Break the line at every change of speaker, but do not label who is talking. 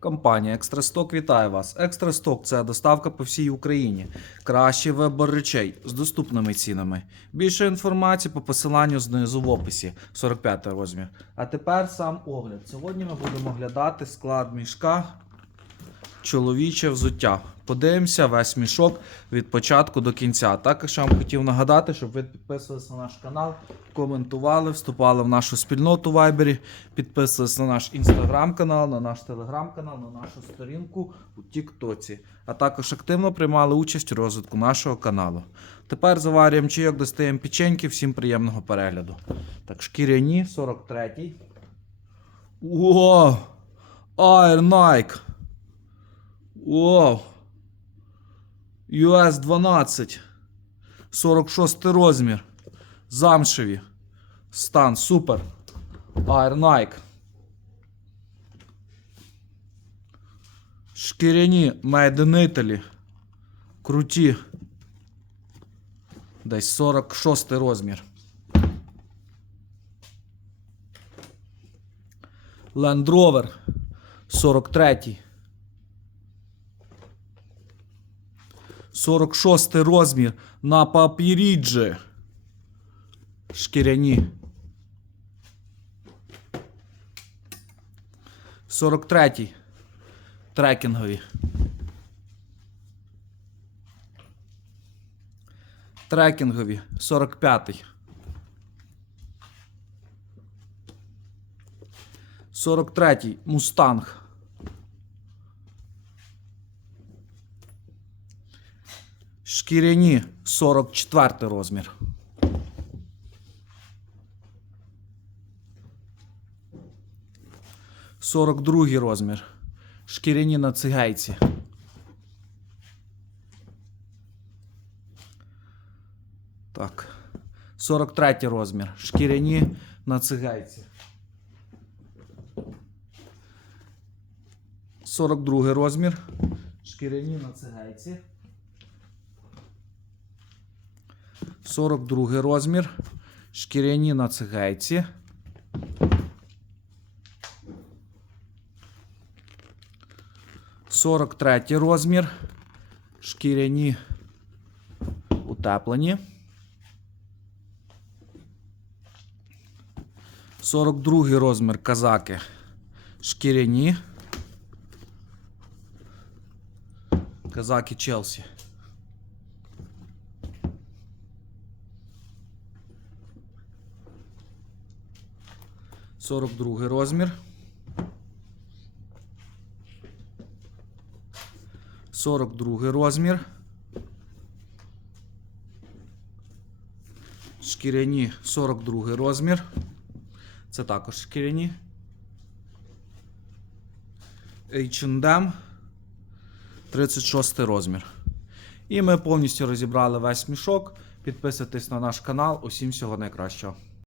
Компанія Екстрасток вітає вас. Екстрасток це доставка по всій Україні. Кращий вибор речей з доступними цінами. Більше інформації по посиланню знизу в описі 45 розмір. А тепер сам огляд. Сьогодні ми будемо оглядати склад мішка чоловіче взуття. Подивимося весь мішок від початку до кінця. Також я вам хотів нагадати, щоб ви підписувалися на наш канал, коментували, вступали в нашу спільноту в Вайбері, підписувалися на наш інстаграм-канал, на наш телеграм-канал, на нашу сторінку у Тіктоці. А також активно приймали участь у розвитку нашого каналу. Тепер заварюємо чайок, достаємо печеньки. Всім приємного перегляду. Так, шкіряні, 43-й. О! Air Nike! Вау! US 12. 46 розмір. Замшеві. Стан супер. Air Nike. Шкіряні Made in. Круті. Десь 46 розмір. Land Rover 43. 46 розмір на папіріджі. Шкіряні. 43 трекінгові. Трекінгові 45. 43 мустанг. Шкіряні 44 розмір. Сорок другий розмір. Шкіряні на цигайці. Так. 43 розмір. Шкіряні на цигайці. 42 розмір. Шкіряні на цигайці. 42 розмір. Шкіряні на цигайці. Сорок третій розмір. Шкіряні утеплені. Сорок другий розмір казаки. Шкіряні. Казаки Челсі. 42 розмір. 42 розмір. Шкіряні 42 розмір. Це також шкіряні. H&M 36 розмір. І ми повністю розібрали весь мішок. Підписуйтесь на наш канал. Усім всього найкращого.